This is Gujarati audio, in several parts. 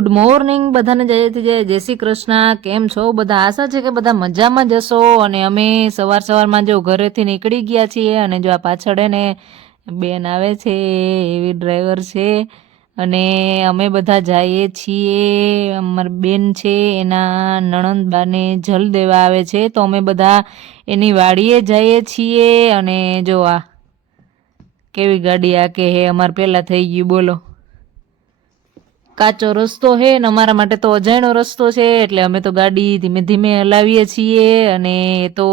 ગુડ મોર્નિંગ બધાને, જય જય જય શ્રી કૃષ્ણ. કેમ છો? બધા આશા છે કે બધા મજામાં જશો અને અમે સવાર સવારમાં જો ઘરેથી નીકળી ગયા છીએ અને જો આ પાછળ એને બેન આવે છે, એવી ડ્રાઈવર છે. અને અમે બધા જઈએ છીએ. અમારી બેન છે, એના નણંદબાને જલ દેવા આવે છે. તો અમે બધા એની વાડીએ જઈએ છીએ. અને જો આ કેવી ગાડી આ કે હે, અમારે પહેલાં થઈ ગયું, બોલો. કાચો રસ્તો છે ને અમારા માટે તો અજાણ્યો રસ્તો છે, એટલે અમે તો ગાડી ધીમે ધીમે હલાવીએ છીએ અને તો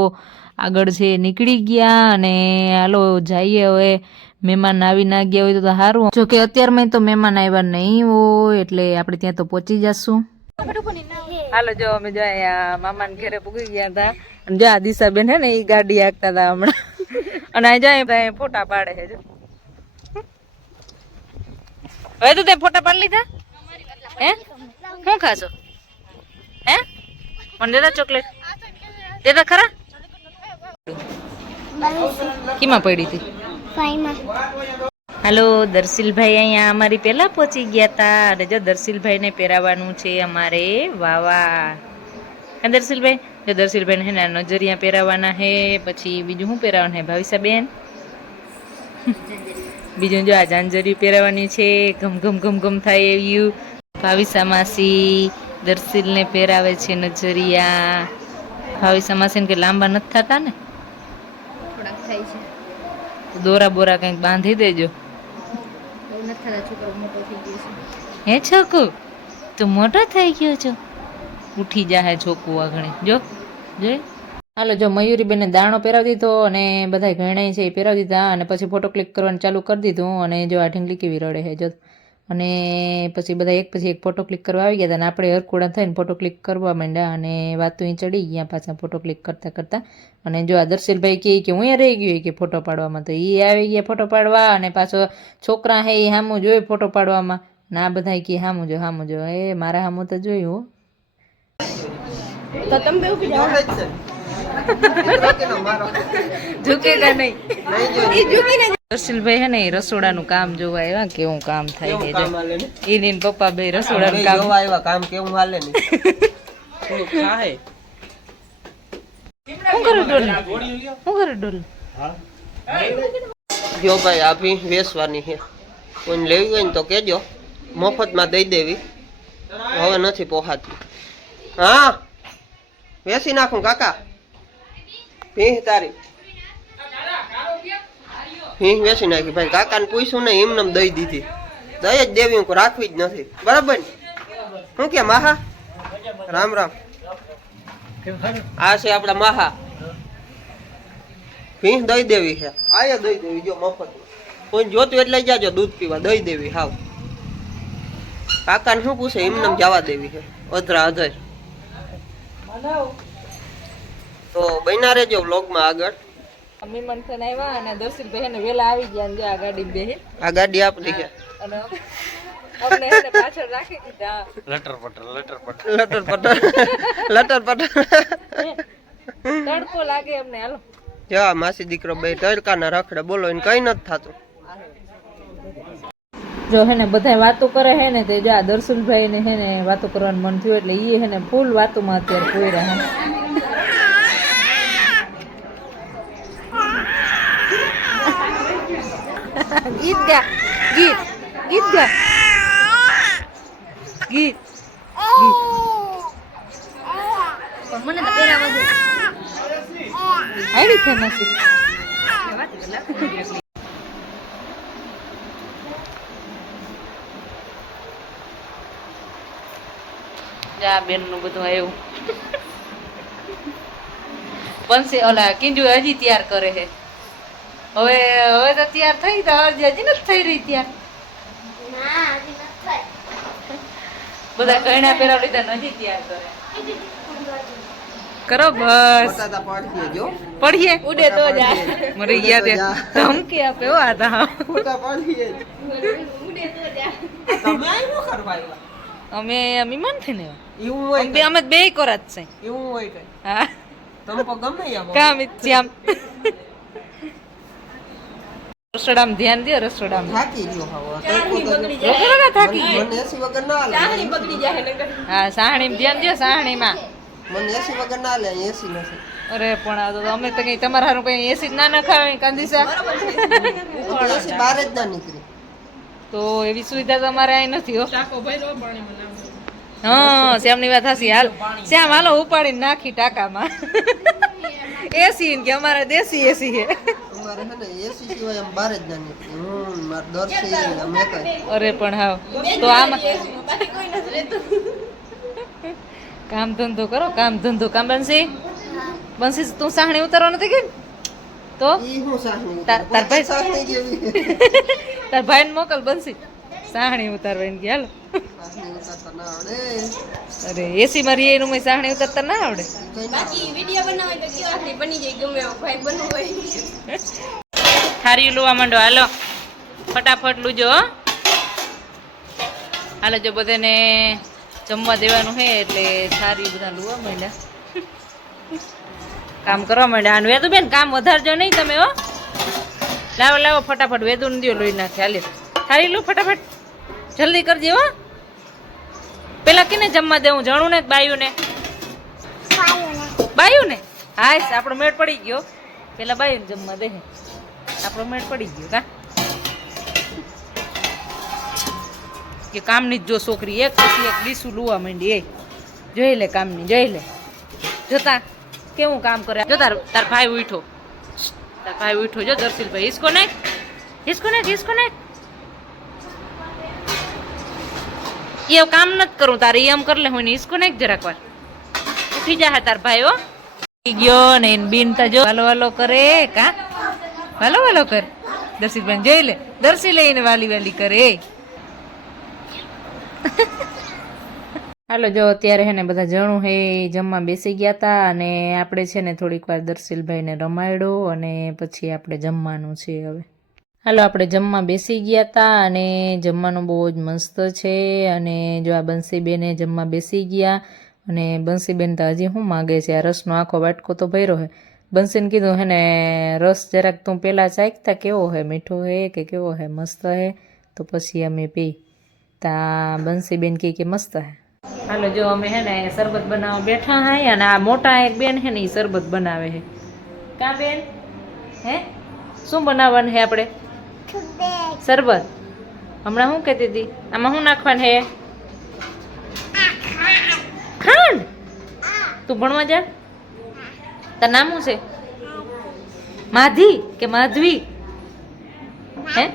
આગળ છે નીકળી ગયા અને હાલો જઈએ હવે. મહેમાન આવી ના ગયા હોય તો સારું જો કે અત્યારમાં તો મહેમાન આવ્યા નહીં હોય, એટલે આપણે ત્યાં તો પહોંચી જશું. હાલો જો અમે જો અહીંયા મામાને ઘરે પૂગી ગયા હતા. અને જો આ દિશાબેન હે ને એ ગાડી આગતા હતા હમણાં. અને આ જાય ફોટા પાડે છે જો. હવે તો તે ફોટા પાડી લીધા? હે? શું ખાશો? હે? મને દેતા ચોકલેટ. દેતા ખરા? કીમાં પડી હતી? હાલો, દર્શિલભાઈ અહીંયા અમારી પહેલાં પહોંચી ગયા હતા અને જો દર્શિલભાઈને પહેરાવાનું છે અમારે વાવા. હા દર્શિલભાઈ? જો દર્શિલભાઈને હે ને નજરિયા પહેરાવાના હે, પછી બીજું શું પહેરાવાનું હે ભાવિસા બેન બીજું જો આ જાંજરી પહેરાવાની છે ઘમ ઘમ ઘમ ઘમ થાય એવું. ભાવિસા માસી દર્શિલને પહેરાવે છે નજરિયા. ભાવિસા માસીને કે લાંબા નથી થતા ને? થોડાક થાય છે. તો દોરા બોરા કંઈક બાંધી દેજો. હે છોકુ તું મોટો થઈ ગયો છો? ઉઠી જાહે છોકુ આગળ જો જોઈ હાલો જો મયુરીબેને દાણો પહેરાવી દીધો અને બધા ઘણાય છે એ પહેરાવી દીધા અને પછી ફોટો ક્લિક કરવાનું ચાલુ કરી દીધું અને જો આ ઢીંગલી કેવી રડે છે જો. અને પછી બધા એક પછી એક ફોટો ક્લિક કરવા આવી ગયા હતા. અને આપણે હરકુડા થઈને ફોટો ક્લિક કરવા માંડ્યા અને વાતો અહીં ચડી ગયા પાછા ફોટો ક્લિક કરતાં કરતાં. અને જો આ દર્શિલભાઈ કહે કે હું અહીંયા રહી ગયું કે ફોટો પાડવામાં. તો એ આવી ગયા ફોટો પાડવા અને પાછો છોકરા હે એ સામું જોઈ ફોટો પાડવામાં. ના બધા કે સામું જો સામું જો. એ મારા હામું તો જોયું હો. તો તમે ઝૂકેગા નહીં. એ ઝૂકીને દર્શિલભાઈ હે ને એ રસોડાનું કામ જોવા આવ્યા કેવું કામ થાય છે જો. ઈ ને એના પપ્પા બે રસોડાનું કામ. આવ્યા કામ કેવું હાલે ને? થોડુંક ખાય શું કરે ડોલ? શું કરે ડોલ? જો ભાઈ આ ભી વેચવાની છે. કોઈને લેવી હોય ને તો કેજો. મફતમાં દઈ દેવી. હવે નથી પોહાતી. હા. વેચી નાખું કાકા. ભીહ તારી. ભીહ વેચી નાખી ભાઈ. કાકાને પૂછ્યું ને એમને એમ દઈ દીધી. દઈ જ દેવી હું રાખવી જ નથી. બરાબર ને? શું કે માહા? રામ રામ. આ છે આપણા માહા. હિંહ દઈ દેવી છે. આયા દઈ દેવી જો મફત. કોઈ જોતું એટલે જાજો દૂધ પીવા. દઈ દેવી હાવ. કાકાને શું પૂછે? એમને જવા દેવી છે. અધરા અધર. તો બન્યા રહેજો વ્લોગમાં આગળ. અમી મંથન આવ્યા અને દર્શિલભાઈ હે ને વેલા આવી ગયા ને આ ગાડી બે આ ગાડી આપણી છે. અને અમને હે પાછળ રાખી દીધા. લટર પટર લટર પટર. તડકો લાગે અમને હાલો. જા માસી દીકરો બે તડકાના રખડે બોલો એને કઈ નથી થતું. જો હે ને બધા વાતો કરે હે ને તે જો દર્શનભાઈ દર્શુલભાઈ ને હે ને વાતો કરવાનું મન થયું એટલે ઈ હે ને ફૂલ વાતોમાં અત્યારે કોઈ રહ્યા ગીત ગા. ગીત. ગીત ગા. ગીત. પણ મને તો પહેરાવા દે. આવી છે નસીબ જા બેનનું બધું આવ્યું બનશે ઓલા કિંજુ હજી તૈયાર કરે છે. હવે હવે તો તૈયાર થઈ તો હજી હજી નથી થઈ રહી તૈયાર બધા કઈના પહેરા લીધા નથી તૈયાર કરે. કરો બસ. પડીએ? ઉડે તો જાય મરી ગયા તે ધમકી આપે હો આ તો. પડીએ. ઉડે તો જાય તમે આવ્યો કરવા આવ્યા અમે મીમાન થઈને એવું હોય અમે બે અમે બે કોરાત છે. એવું હોય કઈ હા. તમે ગમે એમ કામ ઇચ્છ્યામ રસોડામાં ધ્યાન દો રસોડામ. થાકી ગયો હવે. થાકી ગયો. મને એસી વગર ના હાલે. હા સાહણી ધ્યાન દો સાહણીમાં મને એસી વગર ના લે એસી નથી. અરે પણ આ તો અમે તો કઈ તમારા હારું કઈ એસી જ ના નખાવે કાંદીસા એસી બહાર જ ના નીકળી. તો એવી સુવિધા તમારે અહીં નથી હો. હા શ્યામની વાત હસી હાલ શ્યામ હાલો ઉપાડીને નાખી ટાંકામાં. એસી કે અમારે દેશી એસી છે. અમારે હે ને એસી સિવાય આમ બહાર જ ના નીકળી. હું માર દર્શી અમે કઈ અરે પણ હા તો આમાં કામ ધંધો કરો કામ ધંધો. કામ બનશી બનશી તું સાહણી ઉતારવા નથી કે તો? ઈ હું સાહની તાર- ભાઈ- તાર ભાઈને મોકલ બનશી સાહણી ઉતારવા એને ઉતારતા ના આવડે અરે એસી માં રહીએ એનું મેં સાહણી ઉતરતા ના આવડે? ના આવડે. થારી લુવા માંડો હાલો. ફટાફટ લુજો હો. હાલો જો બધાને જમવા દેવાનું છે એટલે થારી બધા લુવા માંડ્યા. કામ કરવા માંડ્યા. અને વેદુ બેન કામ વધારજો નહીં તમે હો. લાવો લાવો ફટાફટ વેદુ ને દો લોહી નાખે. હાલે થારી લો ફટાફટ. જલ્દી કરજે હો. પેલા કેને જમવા દેવું જણું ને બાયું ને બાયું ને હાશ આપણો મેળ પડી ગયો. પેલા બાયું ને જમવા દે. આપણો મેળ પડી ગયો કા? કે કામની જ જો છોકરી એક પછી એક ડીસું લુવા માંડી એ. જોઈ લે કામની જોઈ લે. જોતા કેવું કામ કરે? જો તાર તાર ભાઈ ઉઠો તાર ભાઈ ઉઠો જો દર્શિલભાઈ હિસકો નાખ. હિસકો નાખ હિસકો નાખ. એ કામ નથી કરું, તારે એમ કરી લે, હું ને હિસકો નાખ જરાક વાર. ઉઠી જા તાર ભાઈ, હો. ગયો ને બીન તા જો વાલો વાલો કરે કા વાલો વાલો કર. દર્શિતભાઈ જોઈ લે, દર્શી લઈને વાલી વાલી કરે. હાલો, જો અત્યારે હે ને બધા જણું હે જમવા બેસી ગયા તા અને આપણે છે ને થોડીક વાર દર્શિલભાઈને રમાડ્યો અને પછી આપણે જમવાનું છે હવે. હાલો, આપણે જમવા બેસી ગયા તા અને જમવાનું બહુ જ મસ્ત છે અને જો આ બંસીબેને જમવા બેસી ગયા અને બંસીબેન તો હજી શું માગે છે? આ રસનો આખો વાટકો તો ભર્યો હે બંસીને કીધું હે ને, રસ જરાક તું પહેલાં ચાખતા કેવો હે? મીઠો હે કે કેવો હે? મસ્ત હે? તો પછી અમે પી. તા બંસીબેન કહે કે મસ્ત હે. હાલો, જો અમે હે ને શરબત બનાવવા બેઠા હાય અને આ મોટા એક બેન હે ને એ શરબત બનાવે છે કા બેન? હે? શું બનાવવાનું હે આપણે? શરબત હમણાં શું કહેતી હતી? આમાં શું નાખવાનું હે? ખાંડ. તું ભણવા જા. તાર નામ શું છે? માધી કે માધવી? હે?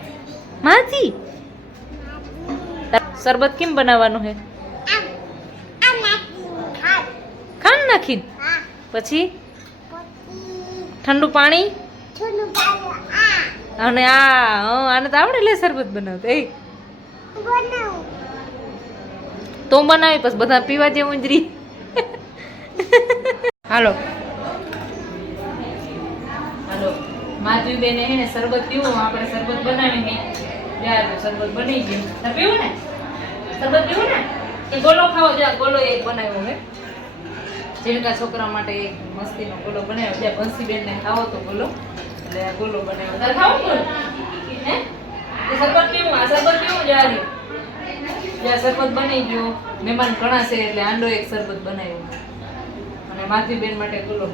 માધી. શરબત કેમ બનાવવાનું હે? ખાંડ નાખીને. પછી? ઠંડુ પાણી? અને આ આને તો આવડે લે શરબત બનાવતા. એ. તો બનાવી પછી બધા પીવા જે ઉંજરી હાલો. હાલો. માધવી બેને હે ને શરબત પીવું આપણે શરબત બનાવી ને જા શરબત બની ગયું. તમે પીવું ને? શરબત પીવું ને? કે ગોલો ખાવો? જા ગોલો એક બનાવ્યો હે. જેણકા છોકરા માટે એક મસ્તીનો ગોલો બનાવ્યો. ત્યાં બંસીબેન ને ખાવો તો ગોલો. બની ગયો. મહેમાન ઘણા છે એટલે આંડો એક શરબત બનાવ્યો. અને માધવીબેન માટે ગોલો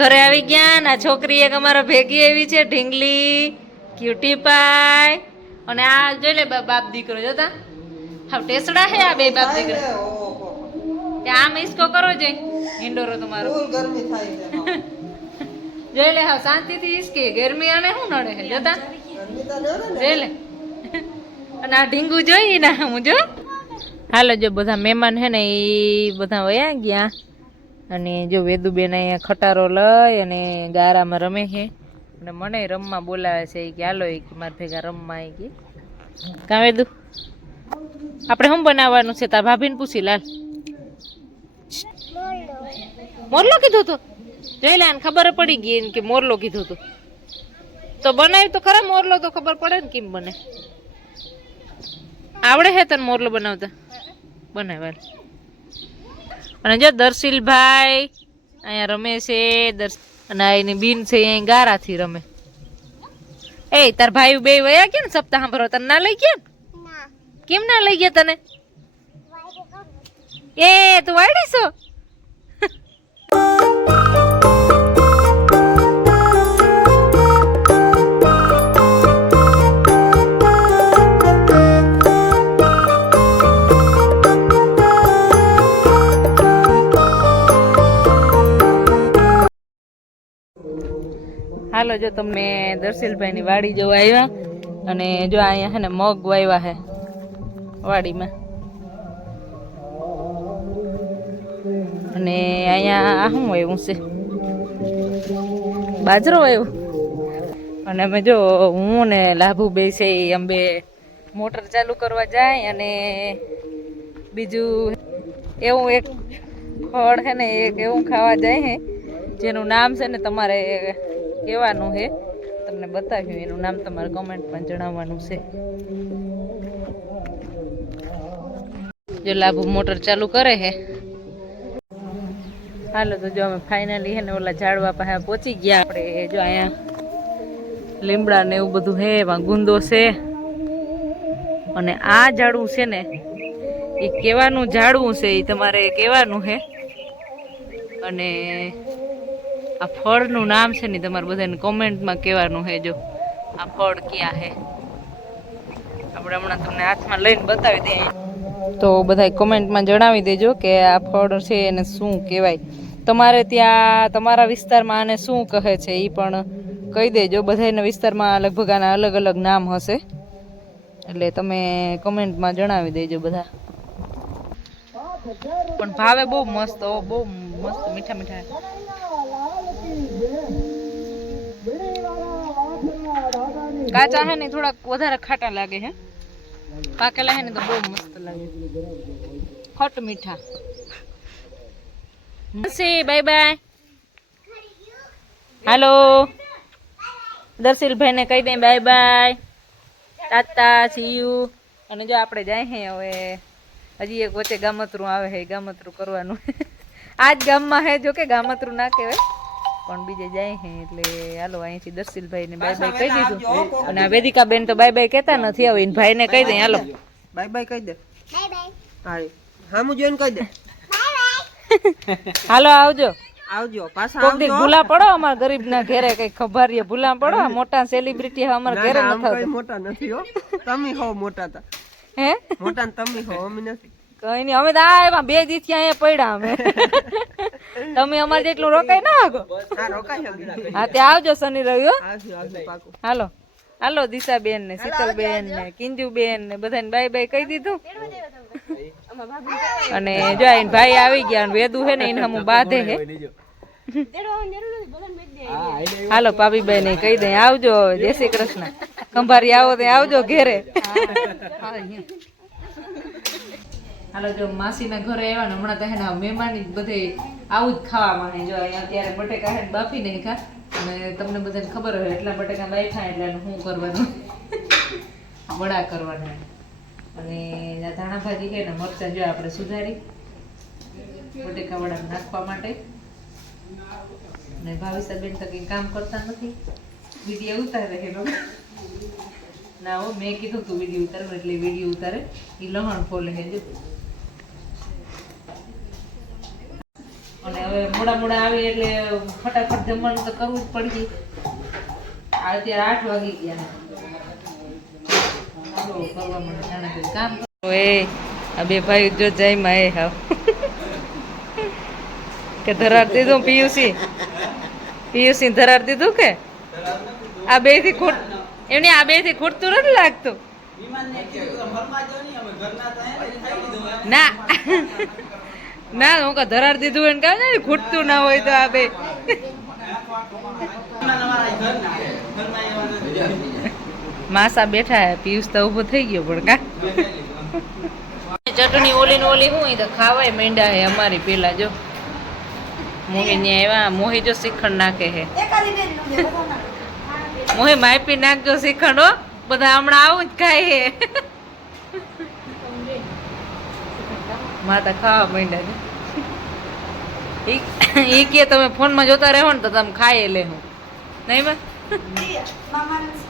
ઘરે આવી ગયા ને છોકરી એક અમારા ભેગી એવી છે, ઢીંગલી ક્યુટી પાય અને આ જોઈ લે બાપ દીકરો જોતા હા ટેસડા હે આ બે બાપ દીકરો. તે આમ ઈસકો કરો જે ઇન્ડોરો તમારો. ગરમી થાય છે જોઈ લે હા શાંતિથી ઈસકે ગરમી આને શું નડે હે જોતા જોઈ લે. અને આ ઢીંગુ જોઈ ને હું જો. હાલો જો બધા મહેમાન હે ને એ બધા વયા ગયા. અને જો વેદુબેન અહીંયા ખટારો લઈ અને ગારામાં રમે છે. અને મને રમવા બોલાવે છે કે, હાલો કે, મારા ભેગા રમવા કે કાં વેદુ આપણે શું બનાવવાનું છે? તાર ભાભીને પૂછી લાલ. મોરલો કીધું તો. જોઈ લે ખબર પડી ગઈ કે મોરલો કીધું તો. તો બનાવી તો ખરા, મોરલો તો ખબર પડે ને કેમ બને. આવડે હે તને મોરલો બનાવતા? બનાવ્યા. અને જો દર્શિલભાઈ અહીંયા રમે છે, દર્શ અને એની બીન છે અહીં ગારાથી રમે. એ તાર ભાઈ બે વયા કે ને સપ્તાહ ભરો તને ના લઈ ગયા કેમ ના લઈ ગયા તને? એ તું વાયડી છો? હાલો જો તમે દર્શીલભાઈની વાડી જોવા આવ્યા અને જો અહીંયા હે ને મગ વાવ્યા હે વાડીમાં. અને અહીંયા શું વાવ્યું છે? બાજરો વાવ્યો અને અમે જો હું ને લાભુ બે છે ઈ અમે બે મોટર ચાલુ કરવા જાય અને બીજું એવું એક ફળ છે ને એક એવું ખાવા જાય હે જેનું નામ છે ને તમારે કહેવાનું છે તમને બતાવ્યું, એનું નામ તમારે કમેન્ટમાં જણાવવાનું છે. જો લાભુ મોટર ચાલુ કરે છે હાલો, તો જો અમે ફાઇનલી હે ને ઓલા ઝાડવા પાસે પહોંચી ગયા આપણે. જો અહીંયા લીમડા ને એવું બધું હે એમાં ગુંદો છે. અને આ ઝાડવું છે ને, એ કેવાનું ઝાડવું છે, એ તમારે કહેવાનું છે અને આ ફળનું નામ છે ને તમારે બધાને કોમેન્ટમાં કહેવાનું હે જો. આ ફળ ક્યાં હે? આપણે હમણાં તમને હાથમાં લઈને બતાવી દઈએ. તો બધા કોમેન્ટમાં જણાવી દેજો કે આ ફળ છે એને શું કહેવાય. તમારે ત્યાં, તમારા વિસ્તારમાં આને શું કહે છે એ પણ કહી દેજો. બધાના વિસ્તારમાં લગભગ આના અલગ અલગ નામ હશે. એટલે તમે કોમેન્ટમાં જણાવી દેજો બધા. પણ ભાવે બહુ મસ્ત બહુ મસ્ત મીઠા મીઠા. કાચા હે ને થોડાક વધારે ખાટા લાગે છે પાકેલા હે ને તો બહુ મસ્ત લાગે. ખટ મીઠા. નસી બાય બાય. હાલો. દર્શીલભાઈ ને કહી દે bye bye. Tata see you અને જો આપણે જાય હે હવે. હજી એક વચ્ચે ગામતરું આવે છે ગામતરું કરવાનું. આજ ગામમાં હે જો કે ગામતરું ના કહેવાય. પણ બીજે જાય હે એટલે હાલો અહીંથી દર્શિલભાઈ ને બાય બાય કહી દીધું. અને આ વેદિકા બેન તો બાય બાય કહેતા નથી હવે ભાઈ ને કહી દે હાલો. બાય બાય કહી દે. હા હું જોઈને કહી દે. હાલો આવજો. આવજો પાછા કોક ભૂલા પડો અમારા ગરીબ ના ઘેરે કઈ ખભારીએ ભૂલા પડો? મોટા સેલિબ્રિટી અમારા ઘેરે નથી મોટા નથી હો. તમે હો મોટા તા. હે? મોટા તમે હો અમે નથી. કઈ નઈ અમે તો આ એમાં બેથી અહીંયા પડ્યા અમે. તમે અમારે જેટલું રોકાઈ ના આગો હા તે ત્યાં આવજો શનિ રવિ હો હાલો દિશા બેન હાલો. હાલો દિશાબેન ને શીતલબેન ને કિંજુબેન ને બધાને બાય બાય કહી દીધું. અને જો ભાઈ આવી ગયા અને વેદુ હે ને એને હું બાધે હે. હાલો પાબીબાઈ ને કહી દે આવજો જય શ્રી કૃષ્ણ. ખંભારી આવો તે આવજો ઘેરે. હાલો, જો માસીના ઘરે આવ્યા ને હમણાં તો હે મહેમાની બધે આવું જ ખાવામાં હે જો અહીંયા અત્યારે બટેકા હે ને નહીં ખા અને તમને બધાને ખબર હોય એટલા બટેકા બાફા એટલે શું કરવાનું? વડા કરવાના. અને ધાણા ભાજી છે ને મરચાં જો આપણે સુધારી. બટેકા વડા નાખવા માટે. અને ભાવિસાબેન તો કંઈ કામ કરતા નથી. વીડિયો ઉતારે છે ના હો, મેં કીધું તું વીડિયો ઉતારે એટલે વીડિયો ઉતારે. એ લહણ ફોલે હે જો. અને હવે મોડા મોડા આવે એટલે ફટાફટ જમવાનું તો કરવું જ પડી ગયું અત્યારે આઠ વાગી ગયા. કામ એ બે ભાઈ જો જયમાં એ હા કે ધરાર દીધું પિયુસી? પિયુસી ધરાર દીધું કે? આ બેથી ખૂટ એમને આ બેથી ખૂટતું નથી લાગતું. ના. ના, હું કા ધરાર દીધું એને ને ખૂટતું ના હોય તો આ બે. માસા બેઠા હે, પિયુષ તો ઊભો થઈ ગયો પણ કા. ચટણી ઓલી ને ઓલી હું તો ખાવાય મીંડા હે અમારી પેલા, જો. મોહી ને આવ્યા મોહી જો શ્રીખંડ નાખે હે. મોહી માયપી નાખજો શ્રીખંડ હો. બધા હમણાં આવું જ ખાય હે. માતા ખાવા માંડ્યા ઈ કે તમે ફોનમાં જોતા રહો ને તો તમે ખાઈ લે હું નહીં મામાને